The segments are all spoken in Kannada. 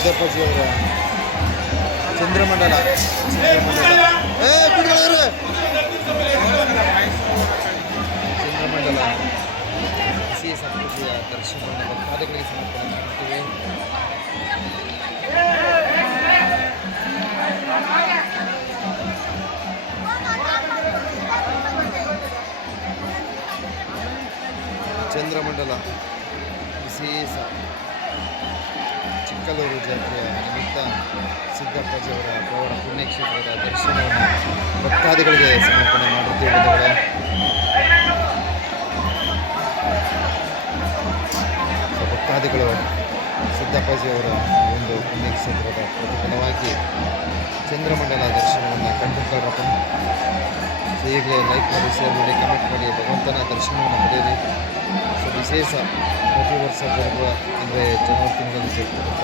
ಸಿದ್ದಪ್ಪಾಜಿಯವರ ಚಂದ್ರಮಂಡಲ. ಚಂದ್ರಮಂಡಲ ಬಿಡ್ಗಳವ್ರೆ ಚಂದ್ರಮಂಡಲ. ಸಿ ಎಸ್ ಅಪ್ಪಾಜಿಯ ದರ್ಶನವನ್ನು ಭಕ್ತಾದಿಗಳಿಗೆ ಸಮರ್ಪಣೆ ಚಂದ್ರಮಂಡಲ. ವಿಶೇಷ ಚಿಕ್ಕಲೂರು ಜಾತ್ರೆಯ ನಿಮಿತ್ತ ಸಿದ್ದಪ್ಪಾಜಿಯವರ ಪೌರ ಪುಣ್ಯಕ್ಷೇತ್ರದ ದರ್ಶನವನ್ನು ಭಕ್ತಾದಿಗಳಿಗೆ ಸಮರ್ಪಣೆ ಮಾಡುತ್ತೇವೆ ಭಕ್ತಾದಿಗಳು, ಸಿದ್ದಪ್ಪಾಜಿಯವರ ಒಂದು ಪುಣ್ಯಕ್ಷೇತ್ರದ ಪ್ರತಿಫಲವಾಗಿ ಚಂದ್ರಮಂಡಲ ದರ್ಶನವನ್ನು ಕಂಡುಕೊಳ್ಳರಪ್ಪ ಸೊ, ಈಗಲೇ ಲೈಕ್ ಮಾಡಿ ಶೇರ್ ಮಾಡಿ ಕಮೆಂಟ್ ಮಾಡಿ, ಭಗವಂತನ ದರ್ಶನವನ್ನು ಪಡೆಯಿರಿ. ಸೊ ವಿಶೇಷ ಪ್ರತಿ ವರ್ಷ ಬರುವ ಅಂದರೆ ಜನವರಿ ತಿಂಗಳಲ್ಲಿ ಜರುಗುವಂಥ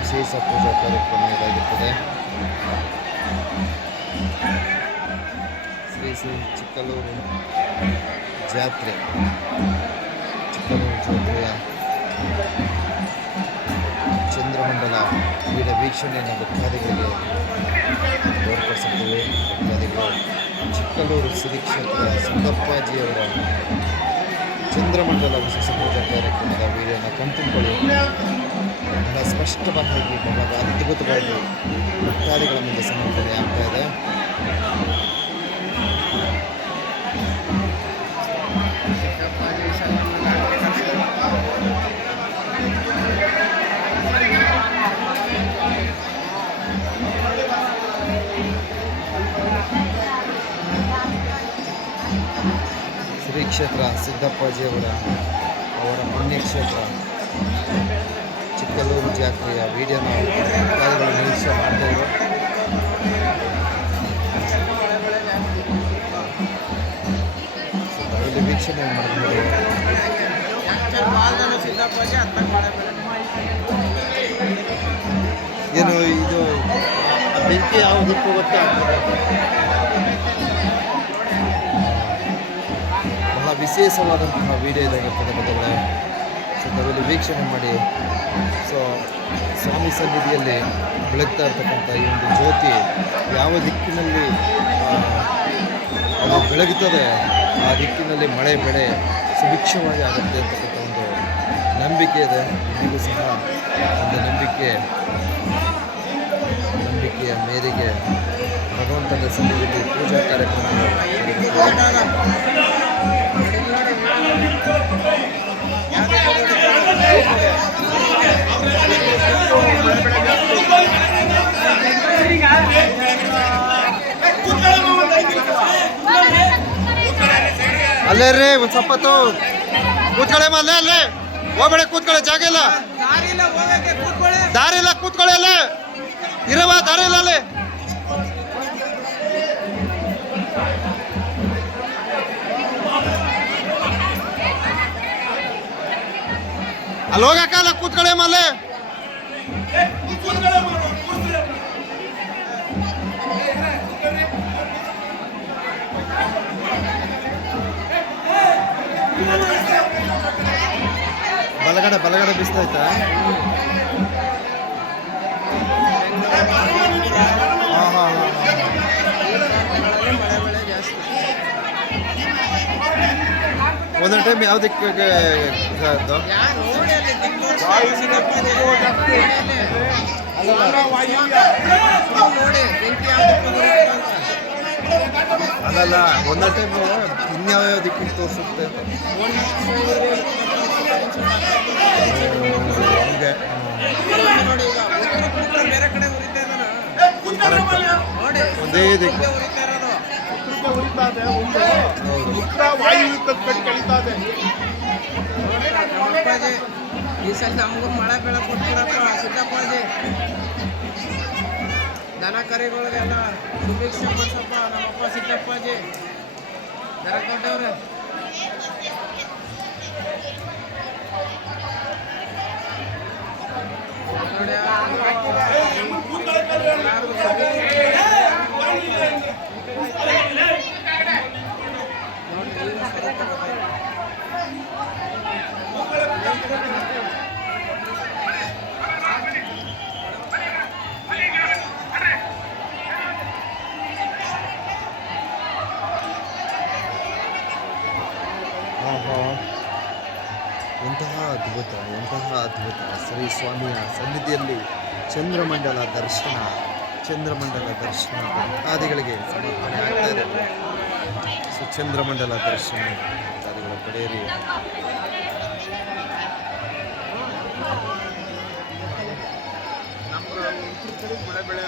ವಿಶೇಷ ಪೂಜಾ ಕಾರ್ಯಕ್ರಮ ಇದಾಗಿರ್ತದೆ. ಶ್ರೀ ಶ್ರೀ ಚಿಕ್ಕಲೂರು ಜಾತ್ರೆ. ಚಿಕ್ಕಲೂರು ಜಾತ್ರೆಯ ಚಂದ್ರಮಂಡಲ ಕ್ರೀಡೆ ವೀಕ್ಷಣೆಯನ್ನು ಭಕ್ತಾದಿಗಳಿಗೆ ಏರ್ಪಡಿಸುತ್ತೇವೆ ಭಕ್ತಾದಿಗಳು ಚಿಕ್ಕಲೂರು ಶ್ರೀ ಕ್ಷೇತ್ರದ ಸಿದ್ದಪ್ಪಾಜಿಯವರ ಚಂದ್ರಮಂಡಲ ವಿಶೇಷ ಪೂಜಾ ಕಾರ್ಯಕ್ರಮದ ವಿಡಿಯೋನ ಕಣ್ತುಂಬಿಕೊಳ್ಳಿ ಬಹಳ ಸ್ಪಷ್ಟವಾಗಿ ಬಹಳ ಅದ್ಭುತವಾಗಿ ಭಕ್ತಾದಿಗಳ ಮುಂದೆ ಸಮರ್ಪಣೆ ಆಗ್ತಾ ಇದೆ. ಕ್ಷೇತ್ರ ಸಿದ್ದಪ್ಪಾಜಿಯವರ ಅವರ ಪುಣ್ಯಕ್ಷೇತ್ರ ಚಿಕ್ಕಲೂರು ಜಾತ್ರೆಯ ವಿಡಿಯೋನ ಕಾರ್ಯಗಳು ನಿರೀಕ್ಷೆ ಮಾಡ್ತಾಯಿದ್ರು ಇಲ್ಲಿ ವೀಕ್ಷಣೆ ಮಾಡಿದ್ರು ಏನು ಇದು ಬೆಂಕಿ ಯಾವುದಕ್ಕೂ ಗೊತ್ತಾ ಬಹಳ ವಿಶೇಷವಾದಂತಹ ವಿಡಿಯೋ ಇದಾಗಿರ್ತದೆ ಸೊ ತಾವಿಲ್ಲಿ ವೀಕ್ಷಣೆ ಮಾಡಿ. ಸೊ ಸ್ವಾಮಿ ಸನ್ನಿಧಿಯಲ್ಲಿ ಬೆಳಗ್ತಾ ಇರ್ತಕ್ಕಂಥ ಈ ಒಂದು ಜ್ಯೋತಿ ಯಾವ ದಿಕ್ಕಿನಲ್ಲಿ ಅದು ಬೆಳಗುತ್ತದೆ ಆ ದಿಕ್ಕಿನಲ್ಲಿ ಮಳೆ ಬೆಳೆ ಸುಭಿಕ್ಷವಾಗಿ ಆಗುತ್ತೆ ಅಂತಕ್ಕಂಥ ಒಂದು ನಂಬಿಕೆ ಇದೆ. ಇಂದಿಗೂ ಸಹ ಒಂದು ನಂಬಿಕೆ. ನಂಬಿಕೆಯ ಮೇರೆಗೆ ಭಗವಂತನ ಸನ್ನಿಧಿಯಲ್ಲಿ ಪೂಜಾ ಕಾರ್ಯಕ್ರಮಗಳು ಜರುಗುತ್ತವೆ. ಅಲ್ಲೇ ರೀ ಒಂದು ಸ್ವಪ್ಪತ್ತು ಕೂತ್ಕೊಳ್ಳಿ ಅಲ್ಲೇ ಅಲ್ಲೇ ಹೋಗ್ಬೇಡ ಕೂತ್ಕೊಳ್ಳಿ ಜಾಗ ಇಲ್ಲ ದಾರಿಲ್ಲ ಹೋಗಕ್ಕೆ ಕೂತ್ಕೊಳ್ಳಿ ದಾರಿ ಇಲ್ಲ ಕೂತ್ಕೊಳ್ಳಿ ಅಲ್ಲೇ ಇರವ ದಾರಿ ಇಲ್ಲ ಅಲ್ಲಿ ಅಲ್ಲಿ ಹೋಗಕ್ಕಲ್ಲ ಕೂತ್ಕೊಳ್ಳಿ ಅಲ್ಲೇ ಬಲಗಡೆ ಬಲಗಡೆ ಬಿಸ್ತೈತಾ ಹಾಂ ಹಾಂ ಒಂದೊಂದು ಟೈಮ್ ಯಾವ ಅಲ್ಲಲ್ಲ ಒಂದೇ ಟೈಮ್ ಇನ್ಯಾವ್ಯಾವ ದಿಕ್ಕಿಗೆ ತೋರಿಸುತ್ತೆ? ಹಂಗೆ ಬೇರೆ ಕಡೆ ಉರಿತಾ ನೋಡಿ ಒಂದೇ ದಿಕ್ಕು ಇರೋದು ಹೌದು ನಮ್ಮಪ್ಪಾಜಿ ಈ ಸಲ ನಮಗೂ ಮಳೆ ಬೆಳೆ ಕೊಟ್ಬಿಡಪ್ಪ ಸಿದ್ದಪ್ಪಾಜಿ ದನ ಕರಿಗಳಿಗೆಲ್ಲ ಸುಭಿಕ್ಷೆ ಮಾಡ್ಸಪ್ಪ ನಮ್ಮಪ್ಪ ಸಿದ್ದಪ್ಪಾಜಿ ದನ ಕೊಟ್ಟವ್ರೆ. ನೋಡಿ ಎಂತಹ ಅದ್ಭುತ ಎಂತಹ ಅದ್ಭುತ. ಶ್ರೀ ಸ್ವಾಮಿಯ ಸನ್ನಿಧಿಯಲ್ಲಿ ಚಂದ್ರಮಂಡಲ ದರ್ಶನ ಚಂದ್ರಮಂಡಲ ದರ್ಶನ ಭಕ್ತಾದಿಗಳಿಗೆ ಸಮರ್ಪಣೆ ಆಗ್ತಾ ಇದೆ. ಸೊ, ಚಂದ್ರಮಂಡಲ ದರ್ಶನ ಭಕ್ತಾದಿಗಳ ಪಡೆಯಿರಿ. ಬೆಳೆ ಬೆಳೆ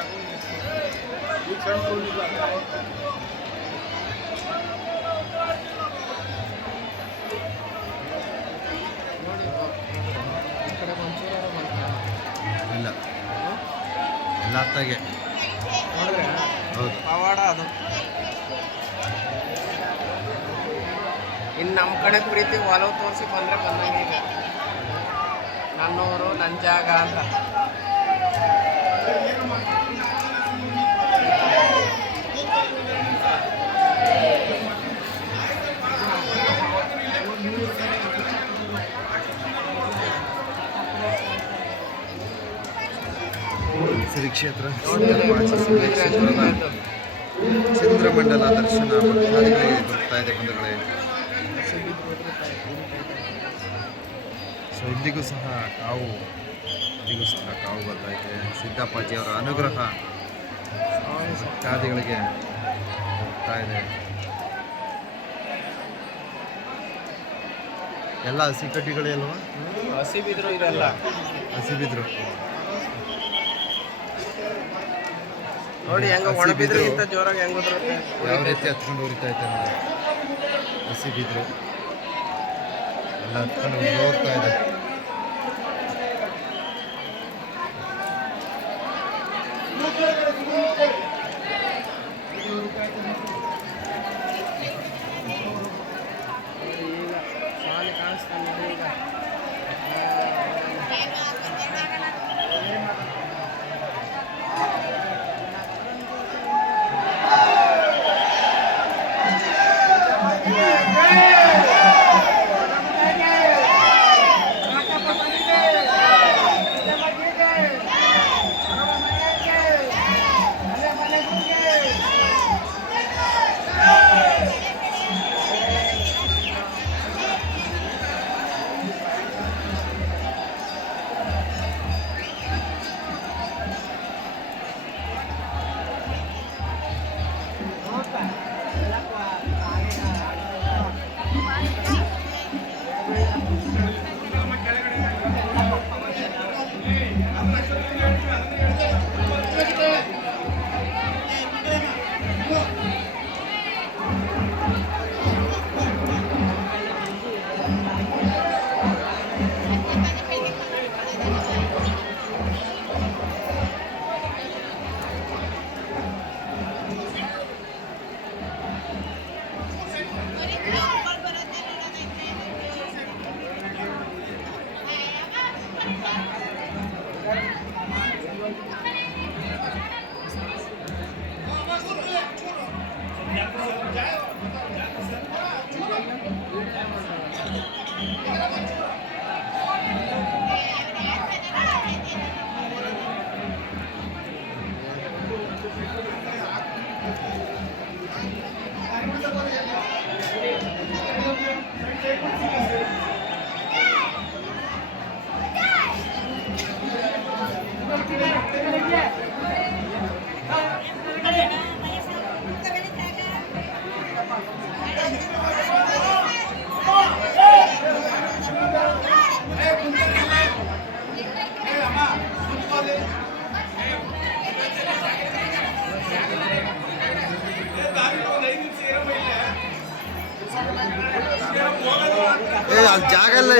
ಅತ್ತಾಗೆ ಪವಾಡ ಅದು. ಇನ್ನು ನಮ್ಮ ಕಡೆ ಪ್ರೀತಿ ಒಲವು ತೋರಿಸಿ ಬಂದರೆ ಬಂದಂಗೆ ಈಗ ನನ್ನೂರು ನನ್ನ ಜಾಗ ಅಂತ. ಶ್ರೀ ಕ್ಷೇತ್ರ ಚಂದ್ರಮಂಡಲ ದರ್ಶನ ದೊರಕ್ತಾ ಇದೆ ಬಂಧುಗಳೇ ಸೊ ಇಲ್ಲಿಗೂ ಸಹ ಕಾವು ಇಲ್ಲಿಗೂ ಸಹ ಕಾವು ಬರ್ತಾ ಇದೆ ಸಿದ್ದಪ್ಪಾಜಿಯವರ ಅನುಗ್ರಹ ಭಕ್ತಾದಿಗಳಿಗೆ ಬರ್ತಾ ಇದೆ ಎಲ್ಲ ಹಸಿ ಕಡ್ಡಿಗಳೇ ಅಲ್ವಾ ಹಸಿ ಬಿದ್ರು ಹಸಿ ಬಿದ್ರು ನೋಡಿ ಹೆಂಗ ಒಣ ಬಿದ್ರು. ಬಿದ್ರಿಗಿಂತ ಜೋರಾಗಿ ಹೆಂಗ್ ಉದುರುತ್ತೆ? ಯಾವ ರೀತಿ ಹತ್ಕೊಂಡು ಉರಿತಾ ಇದ್ದೆ ನೋಡಿ. ಹಸಿ ಬಿದ್ರು. ಎಲ್ಲ ಹತ್ಕೊಂಡು ಹೋಗ್ತಾ ಇದೆ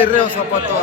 ಇರ್ರಿ ಒಂದ್ ಸ್ವಲ್ಪ ಹೊತ್ತು